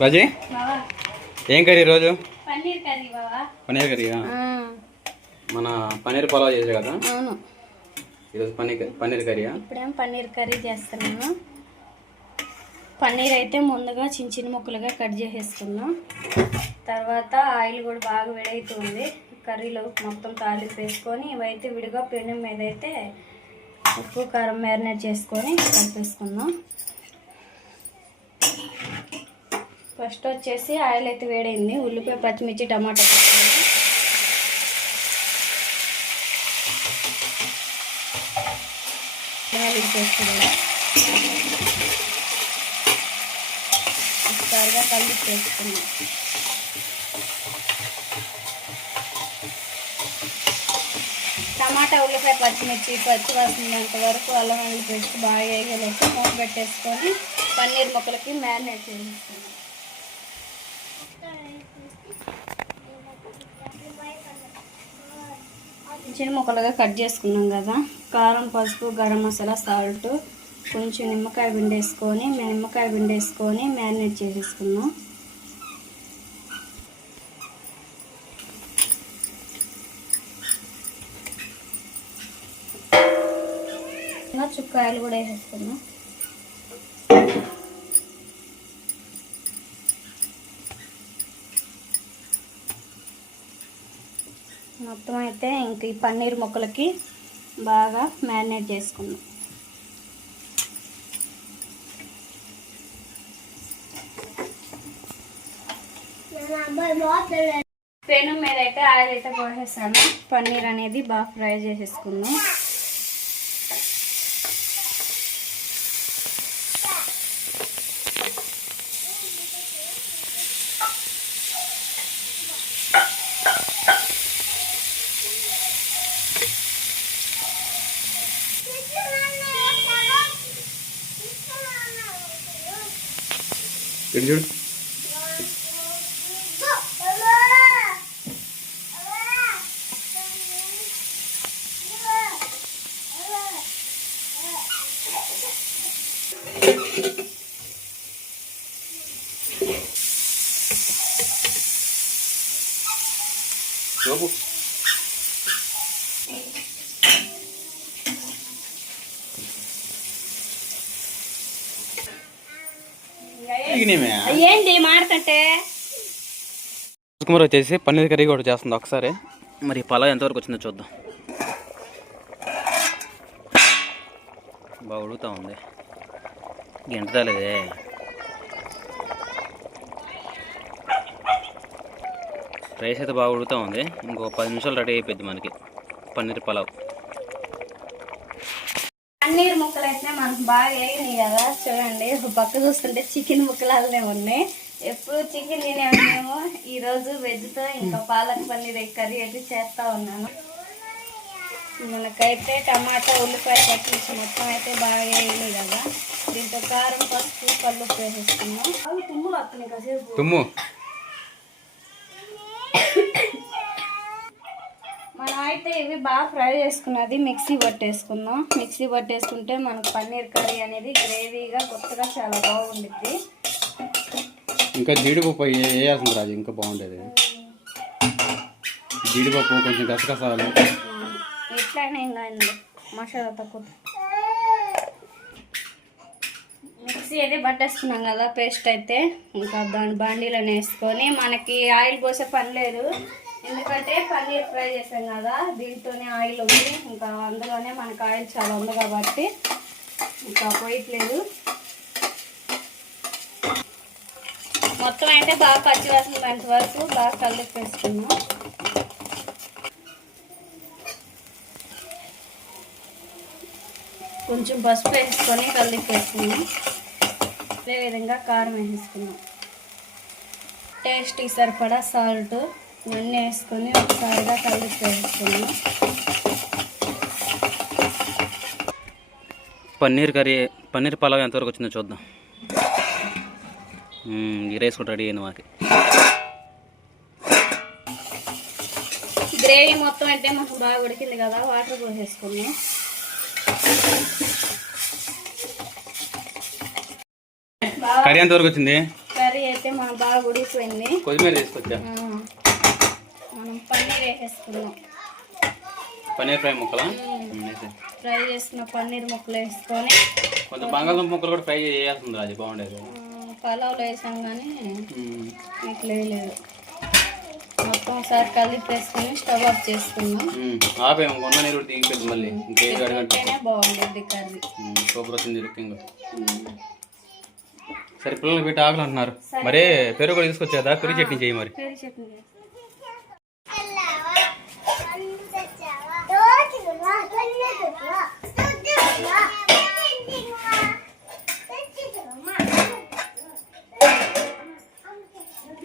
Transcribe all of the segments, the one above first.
రాజీ ఏం కర్రీ ఈరోజు? పన్నీర్ కర్రీ బావా. పన్నీర్ కర్రీయా? మన పన్నీర్ పలావ్ చేసే కదా? అవును. ఈరోజు పన్నీర్ కర్రీయా? ఇప్పుడేం పన్నీర్ కర్రీ చేస్తున్నాను. పన్నీర్ అయితే ముందుగా చిన్న చిన్న ముక్కలుగా కట్ చేసేసుకున్నాం. తర్వాత ఆయిల్ కూడా బాగా వేడవుతుంది. కర్రీలో మొత్తం తాలింపు వేసుకొని ఇవైతే విడిగా పెనం మీద అయితే ఉప్పు కారం మ్యారినేట్ చేసుకొని కలిపేసుకుందాం. ఫస్ట్ వచ్చేసి ఆయిల్ అయితే వేడైంది. ఉల్లిపాయ, పచ్చిమిర్చి, టమాటా వేసుకున్నాం. ఒకసారిగా కలిపి వేసుకున్నాం. టమాటా, ఉల్లిపాయ, పచ్చిమిర్చి పచ్చి వాసనంత వరకు అల్లం వెల్లుల్లి పేస్ట్ బాగా వేయగలిసి మూత పెట్టేసుకొని పన్నీర్ ముక్కలకి మ్యారినేట్ చేసేసుకున్నాం. చిన్న ముక్కలుగా కట్ చేసుకున్నాం కదా. కారం, పసుపు, గరం మసాలా, సాల్ట్, కొంచెం నిమ్మకాయ పిండేసుకొని మ్యారినేట్ చేసేసుకున్నాం. చుక్కాయలు కూడా వేసేసుకున్నాం. మొత్తం అయితే ఇంక ఈ పన్నీర్ ముక్కలకి బాగా మ్యారినేట్ చేసుకుందాం. పెనం మీద అయితే ఆయిల్ అయితే పోసేసాను. పన్నీర్ అనేది బాగా ఫ్రై చేసేసుకుందాం. చూడు చూపు ఏంటి మాడకంటే కుమార్ వచ్చేసి పన్నీర్ కర్రీ కూడా చేస్తుంది. ఒకసారి మరి పలావ్ ఎంతవరకు వచ్చిందో చూద్దాం. బాగా ఉడుగుతూ ఉంది. గంటలేదే. రైస్ అయితే బాగా ఉడుగుతూ ఉంది. ఇంకో 10 నిమిషాలు రెడీ అయిపోద్ది మనకి పన్నీర్ పలావ్. పన్నీర్ ముక్కలు అయితే మనకు బాగా వేగినాయి కదా. చూడండి, పక్క చూస్తుంటే చికెన్ ముక్కలాగానే ఉన్నాయి. ఎప్పుడు చికెన్ తినేమో, ఈరోజు వెజ్తో ఇంకా పాలక్ పన్నీర్ కర్రీ అయితే చేస్తూ ఉన్నాను. మనకైతే టమాటా, ఉల్లిపాయ, పచ్చిమిర్చి మొత్తం అయితే బాగా వేగినాయి కదా. దీంతో కారం, పసుపు, కల్లుప్పు వేసేసుకున్నాం. అవి తుమ్ములు వస్తున్నాయి కాసేపు. తుమ్ము మనం అయితే ఇవి బాగా ఫ్రై చేసుకున్నది మిక్సీ పట్టేసుకుందాం. మిక్సీ పట్టేసుకుంటే మనకు పన్నీర్ కర్రీ అనేది గ్రేవీగా కొత్తగా చాలా బాగుంటుంది. ఇంకా జీడిపప్పు వేయాల్సింది రాజు, ఇంకా బాగుంటుంది. జీడిపప్పు, కొంచెం గసగసాలు, ఎట్లయినా ఇంకా మసాలా తక్కువ. మిక్సీ అయితే పట్టేసుకున్నాం కదా పేస్ట్ అయితే. ఇంకా దాని బాండీలోనే వేసుకొని మనకి ఆయిల్ పోసే పని లేదు. ఎందుకంటే పన్నీర్ ఫ్రై చేసాం కదా, దీంతోనే ఆయిల్ ఉంది. ఇంకా అందులోనే మనకు ఆయిల్ చాలా ఉంది కాబట్టి ఇంకా పోయట్లేదు. మొత్తం అయితే బాగా పచ్చివాసన గంట వరకు బాగా కలిపేసుకున్నాం. కొంచెం పసుపు వేసుకొని కలిపేసుకున్నాం. అదేవిధంగా కారం వేసుకున్నాం. టేస్ట్కి సరిపడా సాల్ట్ ఇవన్నీ వేసుకొని ఒకసారిగా కలిపి వేసుకున్నాం. పన్నీర్ పలావ్ ఎంతవరకు వచ్చిందో చూద్దాం. ఈ రైస్ కూడా రెడీ అయింది మాకు. గ్రేవీ మొత్తం అయితే మనకు బాగా ఉడికింది కదా, వాటర్ పోసేసుకున్నాం. కర్రీ ఎంతవరకు వచ్చింది? కర్రీ అయితే మనం బాగా ఉడికిపోయింది. కొత్తిమీర తీసుకొచ్చా. మనం పన్నీర్ వేసేసుకున్నాం. పన్నీర్ ఫ్రై ముక్కలా ఫ్రై చేసుకున్న పన్నీర్ ముక్కలు వేసుకొని కొంచెం బంగాళదుంప ముక్కలు కూడా ఫ్రై చేయాల్సింది, అది బాగుండేది. పలావ్లో వేసాం కానీ ఇట్లా వేయలేదు. మొత్తం ఒకసారి కలిపేసుకొని స్టవ్ ఆఫ్ చేసుకున్నాం. ఆపేమో కొన్న నీరు దిగిపోయింది మళ్ళీ. ఇంకేంటంటేనే బాగుండేది కర్రీ. సూపర్ వచ్చింది రుక్కింగ్. సరే పిల్లలు పెట్టి ఆకలి అంటున్నారు. మరే పెరుగు కూడా తీసుకొచ్చేదా? పెరుగు చట్నీ చేయి మరి. పెరుగు చట్నీ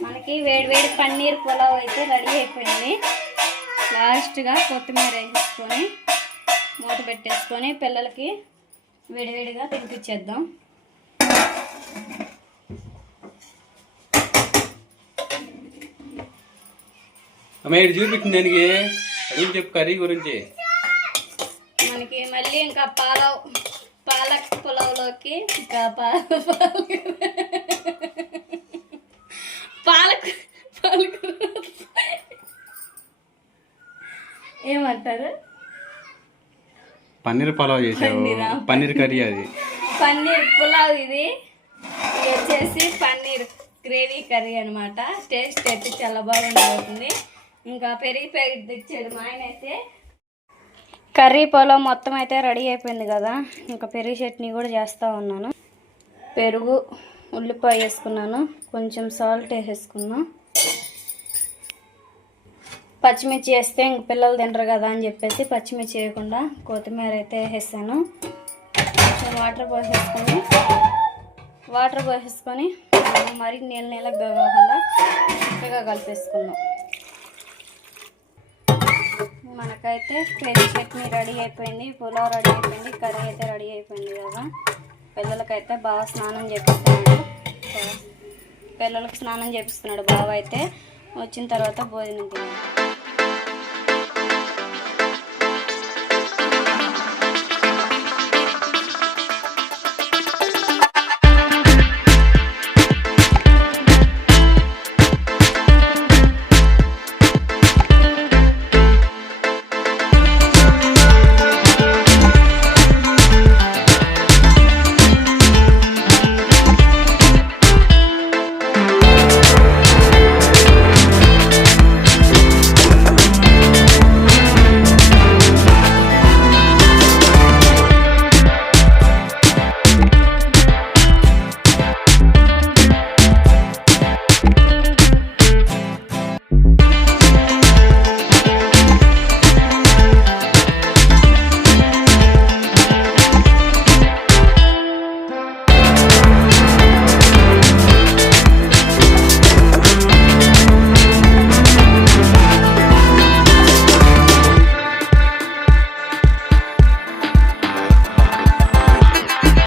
మనకి వేడి వేడి పన్నీర్ పులావ్ అయితే రెడీ అయిపోయింది. లాస్ట్గా కొత్తిమీర వేసేసుకొని మూత పెట్టేసుకొని పిల్లలకి వేడివేడిగా తినిపించేద్దాం. అమ్మ ఇటు చూపించింది దానికి అడిగి చెప్పు కర్రీ గురించి. మనకి మళ్ళీ ఇంకా పాలక్ పులావ్లోకి ఇంకా పాలక్ ఏమంటారు? పన్నీర్ పులావ్ చేసావు. పన్నీర్ కర్రీ అది. పన్నీర్ పులావ్ ఇది వచ్చేసి పన్నీర్ గ్రేవీ కర్రీ అనమాట. టేస్ట్ అయితే చాలా బాగుంటుంది. ఇంకా పెరుగు ప్యాకెట్ తెచ్చాడు మా ఆయన అయితే. కర్రీ పులావ్ మొత్తం అయితే రెడీ అయిపోయింది కదా. ఇంకా పెరుగు చట్నీ కూడా చేస్తూ ఉన్నాను. పెరుగు, ఉల్లిపాయ వేసుకున్నాను, కొంచెం సాల్ట్ వేసేసుకున్నా. పచ్చిమిర్చి వేస్తే ఇంక పిల్లలు తింటారు కదా అని చెప్పేసి పచ్చిమిర్చి వేయకుండా కొత్తిమీర అయితే వేసేసాను. కొంచెం వాటర్ పోసేసుకొని మరి నీళ్ళగా కాకుండా చక్కగా కలిపేసుకున్నాం. మనకైతే పెరుగు చట్నీ రెడీ అయిపోయింది, పులావ్ రెడీ అయిపోయింది, కర్రీ అయితే రెడీ అయిపోయింది కదా. పిల్లలకైతే బాగా స్నానం చేపిస్తున్నాడు బావ అయితే. వచ్చిన తర్వాత భోజనం తిన్నాడు.